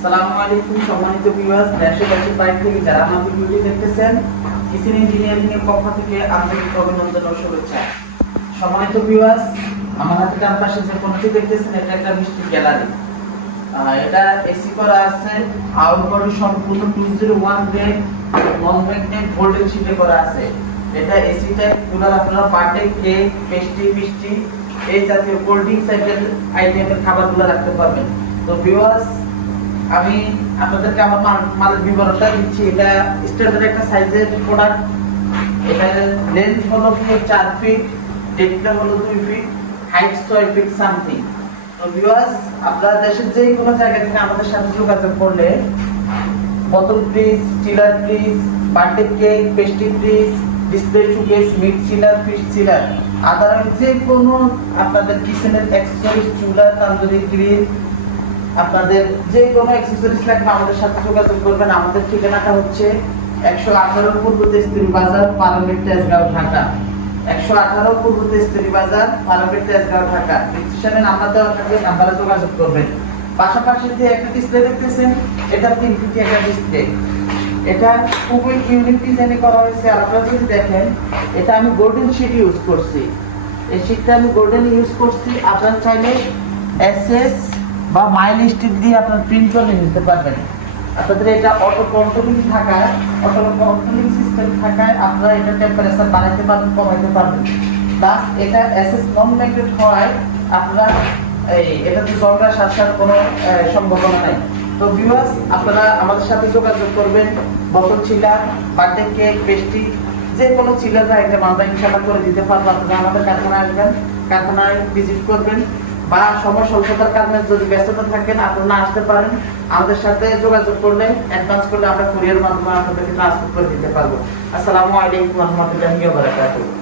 আসসালামু আলাইকুম সম্মানিত ভিউয়ার্স দেশে দেশের বাইরে থেকে যারা আমাদের ভিডিও দেখতেছেন ইঞ্জিনিয়ারিং এর পক্ষ থেকে আন্তরিক অভিনন্দন ও শুভেচ্ছা। সম্মানিত ভিউয়ার্স আমার হাতে ডান পাশে যে দেখতেছেন, এটা একটা মিষ্টি গ্যালারি। এটা এসি করা আছে সম্পূর্ণ টু জিরো ওয়ান গ্রেড শিটে করা আছে। এটা এসি টাইপ কুলার আপনারা পার্টে কেক পেস্ট্রি মিষ্টি, এই জাতীয় কোল্ড ড্রিঙ্কস আইটেমের খাবারগুলো রাখতে পারবেন। তো ভিউয়ার্স আমি আপনাদেরকে আমার মাল- মালের বিবরণটা দিচ্ছি। এটা স্ট্যান্ডার্ড একটা সাইজের প্রোডাক্ট এটা লেন্থ হলো কি চার ফিট ডেপথটা হলো দুই ফিট হাইট ছয় ফিট সামথিং তো ভিউয়ার্স আপনারা দেশের যে কোনো জায়গা থেকে আমাদের সাথে যোগাযোগ করলে বোতল fridge chiller fridge birthday cake pastry fridge display showcase meat chiller fish chiller other যে কোনো আপনাদের কিচেনের অ্যাক্সেসরিজ চুলা, তান্দুরি গ্রিল আপনাদের যে কোনো অ্যাক্সেসরিজ লাগবে আমাদের সাথে যোগাযোগ করবেন। আমাদের ঠিকানাটা হচ্ছে একশো আঠারো পূর্ব তেস্তুরি বাজার পারামিট তেজগাঁও, ঢাকা। একশো আঠারো পূর্ব তেস্তুরি বাজার পারামিট তেজগাঁও, ঢাকা। ডিসক্রিপশনে নাম্বার দেওয়া থাকবে নাম্বারে যোগাযোগ করবেন। পাশাপাশি যে একটা ডিসপ্লে দেখতেছেন, এটা তিন ফিটি একটা ডিসপ্লে এটা খুবই ইউনিক ডিজাইনে করা হয়েছে। আর আপনারা যদি দেখেন, এটা আমি গোল্ডেন শিট ইউজ করছি। এই শিটটা আমি গোল্ডেন ইউজ করছি। আপনারা চাইলে এসএস বা মাইল স্টিক দিয়ে আপনারা প্রিন্ট করে নিতে পারবেন। আপনাদের এটা অটো কন্ট্রোলিং থাকায় অটো কন্ট্রোলিং সিস্টেম থাকায় আপনারা এটা টেম্পারেচার বাড়াইতে পারবেন, কমাইতে পারবেন। প্লাস এটা এসএস নন ম্যাগনেট হওয়ায় আপনারা এই এটাতে জলটা সার কোনো সম্ভাবনা নাই। তো ভিউয়ার্স আপনারা আমাদের সাথে যোগাযোগ করবেন, বোতল চিলার বার্থডে কেক, পেস্ট্রি যে কোনো চিলার আইটেম আমরা ইনশাল্লাহ করে দিতে পারব। আপনারা আমাদের কারখানায় আসবেন, কারখানায় ভিজিট করবেন। বা সময় স্বল্পতার কারণে যদি ব্যস্ততা থাকেন আপনারা আসতে পারেন। আমাদের সাথে যোগাযোগ করলে অ্যাডভান্স করলে আমরা কুরিয়ার মাধ্যমে আপনাদেরকে ট্রান্সফার করে দিতে পারব। আসসালামু আলাইকুম রহমতুল্লাহ বারাকাতুহু।